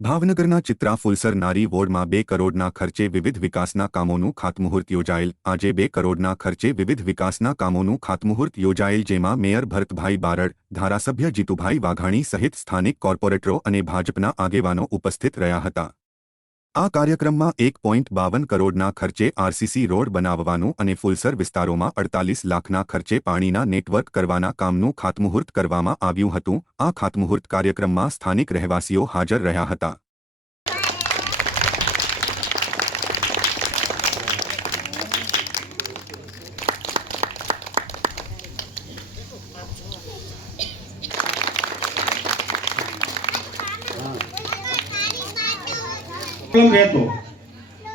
ભાવનગરના ચિત્રા ફુલસર નારી વોર્ડમાં 2 કરોડના ખર્ચે વિવિધ વિકાસના કામોનું ખાતમુહૂર્ત યોજાયેલ। આજે 2 કરોડના ખર્ચે વિવિધ વિકાસના કામોનું ખાતમુહૂર્ત યોજાયેલ, જેમાં મેયર ભરતભાઈ બારડ, ધારાસભ્ય જીતુભાઈ વાઘાણી સહિત સ્થાનિક કોર્પોરેટરો અને ભાજપના આગેવાનો ઉપસ્થિત રહ્યા હતા। આ કાર્યક્રમમાં 1.52 કરોડના ખર્ચે આરસીસી રોડ બનાવવાનું અને ફુલસર વિસ્તારોમાં 48 લાખના ખર્ચે પાણીના નેટવર્ક કરવાના કામનું ખાતમુહૂર્ત કરવામાં આવ્યું હતું। આ ખાતમુહૂર્ત કાર્યક્રમમાં સ્થાનિક રહેવાસીઓ હાજર રહ્યા હતા। રહેતો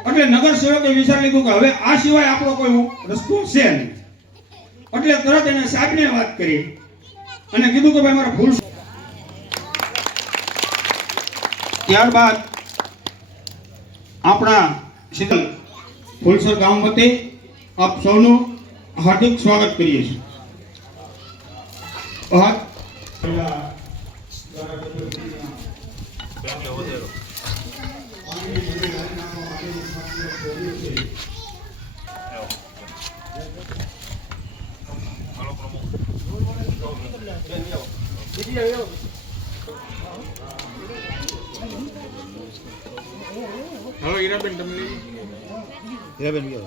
એટલે નગર સેવકે વિચાર લીધું કે હવે આ સિવાય આપણો કોઈ રસ્તો છે નહીં, એટલે તરત એને સાહેબને વાત કરી અને કીધું કે ભાઈ મારા ફૂલ। ત્યારબાદ આપણા શીતલ ફૂલસર ગામ વતી આપ સૌનું હાર્દિક સ્વાગત કરીએ છીએ। हेलो हीराबेन તમને हीराबेन જય